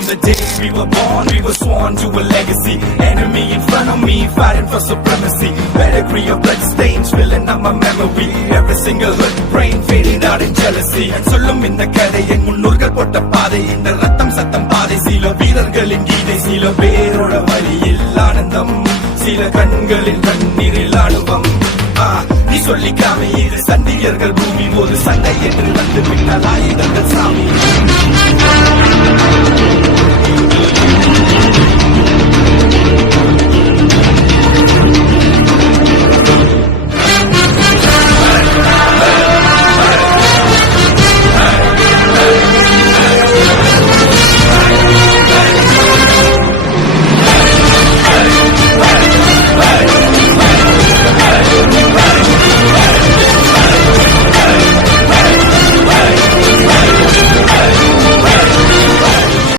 from the day we were born, we were sworn to a legacy. Enemy in front of me, fighting for supremacy. Pedigree of blood stains filling up my memory. Every single hurt brain fading out in jealousy. சொல்லும் இந்த கதை என் முன்னோர்கள் போட்ட பாதை. இந்த ரத்தம் சத்தம் பாதை. சில வீரர்களின் கீதை, சில பேரோட வழியில் ஆனந்தம், சில கண்களில் கண்ணீரில் அனுபவம். நீ சொல்லிக்காம இது சண்டியர்கள் பூமி, ஒரு சண்டை என்று வந்து விட்டால் ஆயுதங்கள் சாமி.